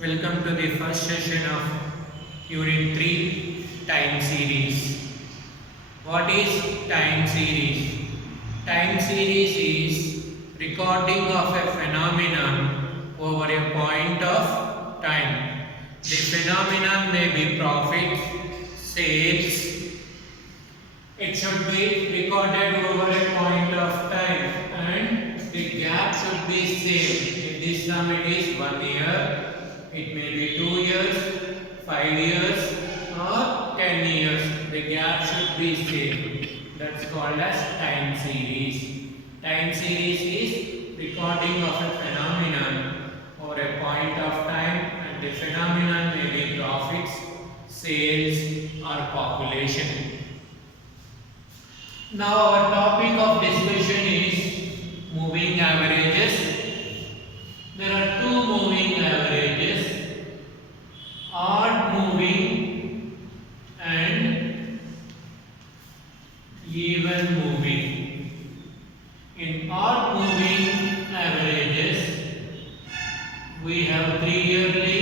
Welcome to the first session of Unit 3 Time Series. What is time series? Time series is recording of a phenomenon over a point of time. The phenomenon may be profit, sales. It should be recorded over a point of time and the gap should be same. In this sum it is 1 year. It may be 2 years, 5 years or 10 years. The gap should be same. That's called as time series. Time series is recording of a phenomenon or a point of time, and the phenomenon may be profits, sales or population. Now our topic of discussion is moving averages. There are two moving averages, odd moving and even moving. In odd moving averages, we have 3-yearly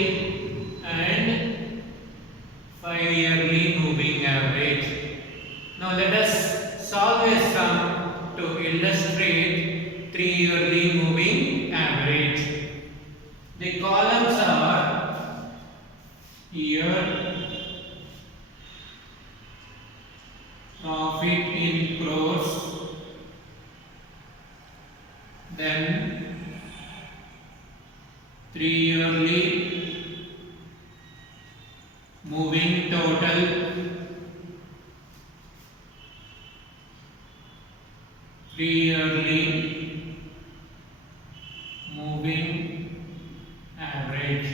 and 5-yearly moving average. Now let us solve a sum to illustrate 3-yearly moving average. The columns are year, profit in crores, then 3-yearly moving total, 3-yearly moving average.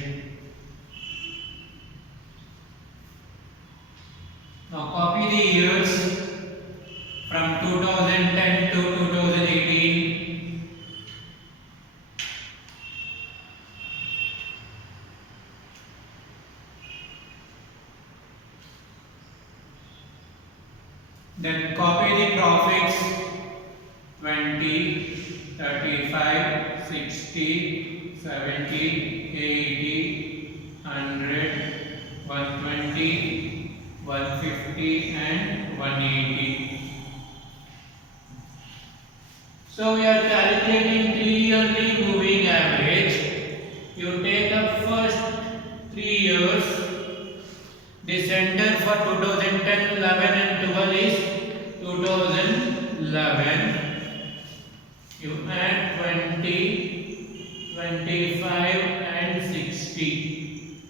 Now copy the years from 2010 to 2018. Then copy the profits 20, 35, 60, 70, 80, 100, 120, 150 and 180. So we are calculating 3-yearly moving average. You take up first 3 years. The center for 2010, 11 and 12 is 2011. You add 20, 25 and 60.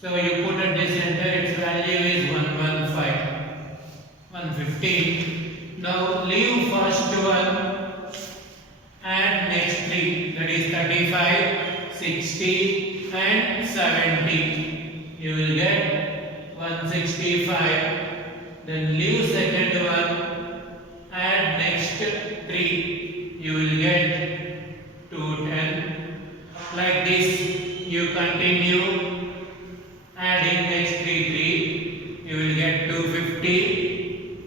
So you put at the center, its value is 115, 115. Now leave first one, add next 3, that is 35, 60 and 70. You will get 165. Then leave second one, add next 3. You will get 210. Like this, you continue adding next 3. You will get 250.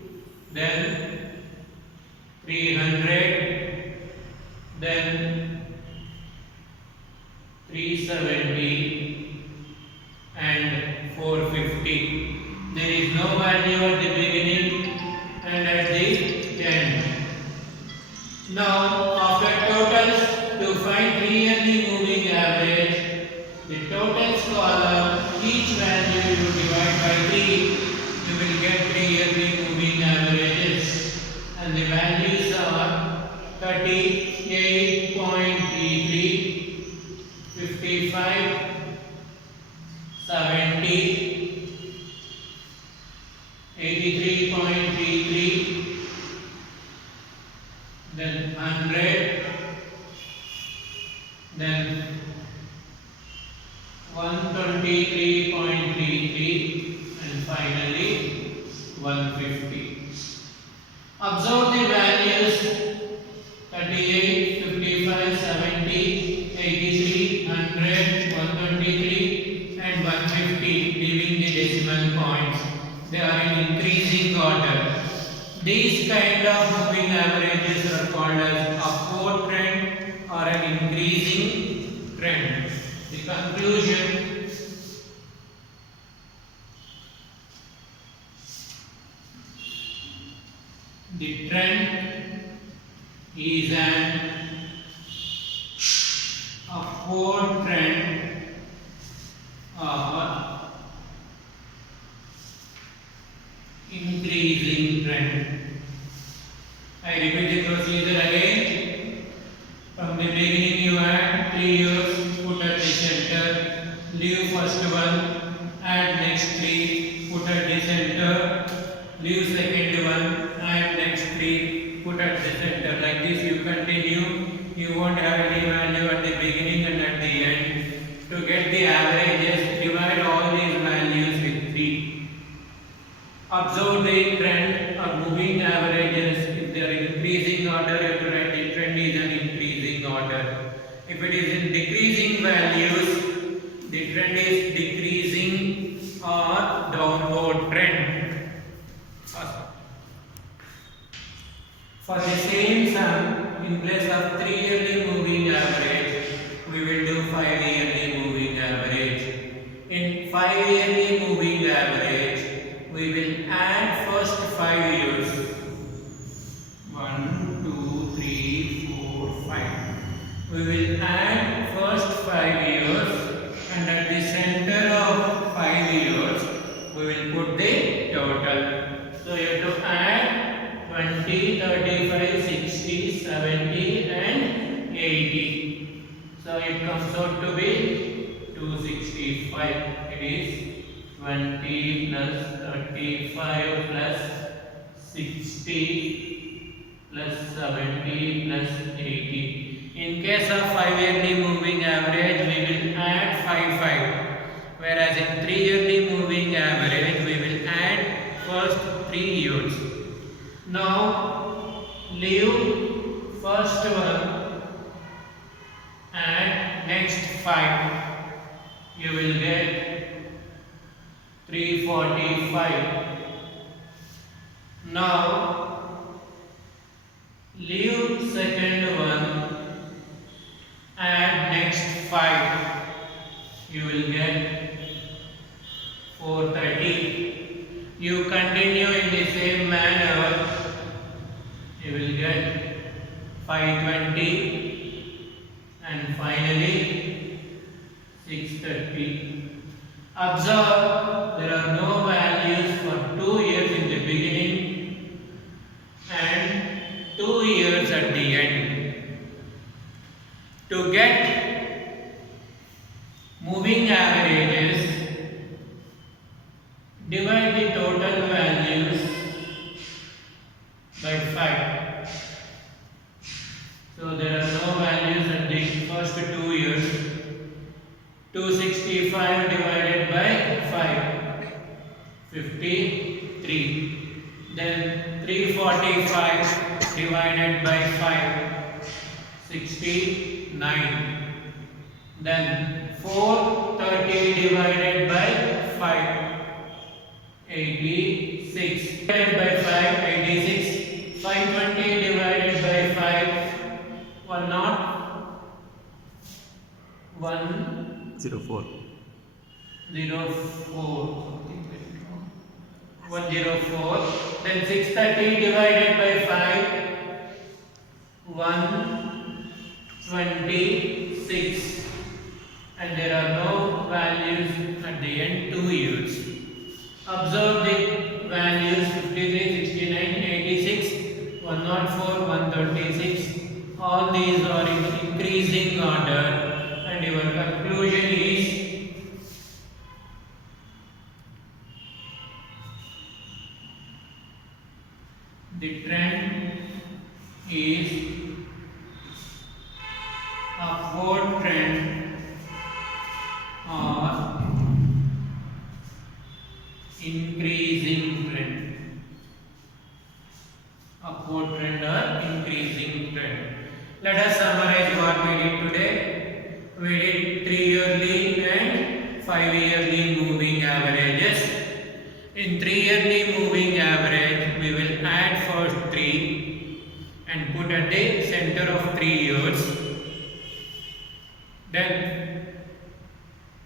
Then 300. Then 370 and 450. There is no value at the beginning and at the end. Now, after totals, to find 3-yearly moving average, the totals column, each value you divide by 3, you will get 3-yearly moving averages. And the values are 38.33, 55, 70, 83.33, then 100, then 123.33 and finally 150. Observe the values 38, 55, 70, 83, 100, 123 and 150, leaving the decimal points. They are in increasing order. These kind of moving averages are called as upward trend or an increasing trend. The conclusion, The trend is an upward trend or increasing trend. I repeat the procedure again. From the beginning you add 3 years, put at the center, leave first one, add next 3, put at the center, leave second one, add next 3, put at the center. Like this you continue. You won't have any value at the beginning and at the end. To get the averages, divide all these values with 3. Observe the trend or moving averages. If they are increasing order, you have to write the trend is an increasing order. If it is in decreasing values, the trend is decreasing or downward trend. For the same sum, in place of 3-yearly moving average, we will do 5-yearly moving average. In 5-yearly moving average, we will add first 5 years. 1, 2, 3, 4, 5. We will add first 5 years, and at the center of 5 years, we will put the total. So you have to add 20, 35, 60, 70 and 80. So it comes out to be 265. It is 20 plus 35 plus 60 plus 70 plus 80. In case of 5-yearly moving average, we will add 5. Whereas in 3-yearly moving average, we will add first 3 years. Now leave first one and next 5. You will get 345. Now leave second one, add next 5. You will get 430. You continue in the same manner. You will get 520 and finally 630. Observe, there are no values for 2 years in the beginning and 2 years at the end. To get moving averages, divide the total values by 5. So there are no values at the first 2 years. 265 divided by 5, 53. Then 345 divided by 5, 69. Then 430 divided by 5, 86. Divided by 5, 86. 520 divided by 5, 04. 104. Then 630 divided by 5, 126. And there are no values at the end, 2 years. Observe the values 53, 69, 86, 104, 136. All these are in increasing order. And your conclusion is the trend is upward trend or increasing trend. Upward trend or increasing trend. Let us summarize what we did today. We did 3-yearly and 5-yearly moving averages. In 3-yearly moving average, we will add first 3 and put at the center of 3 years. Then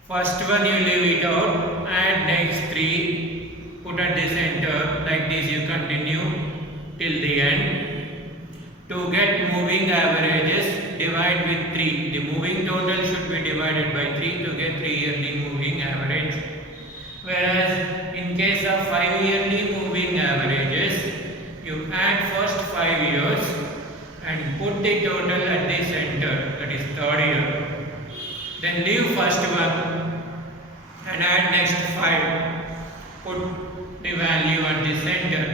first one you leave it out, add next 3, put at the center. Like this you continue. till the end. To get moving averages, divide with 3. The moving total should be divided by 3 to get 3 yearly moving average. Whereas in case of 5 yearly moving averages, you add first 5 years and put the total at the center, that is third year. Then leave first one and add next 5. Put the value at the center.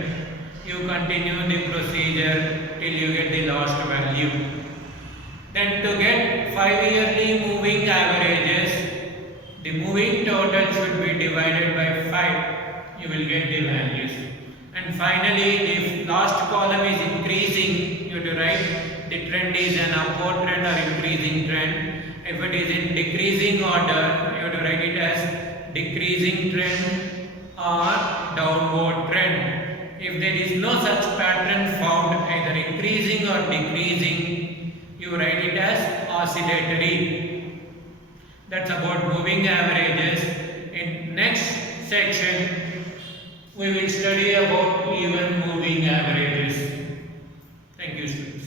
You continue the procedure till you get the last value. Then to get 5 yearly moving averages, the moving total should be divided by 5. You will get the values. And finally, if last column is increasing, you have to write the trend is an upward trend or increasing trend. If it is in decreasing order, you have to write it as decreasing trend or downward trend. If there is no such pattern found, either increasing or decreasing, you write it as oscillatory. That's about moving averages. In next section, we will study about even moving averages. Thank you, students.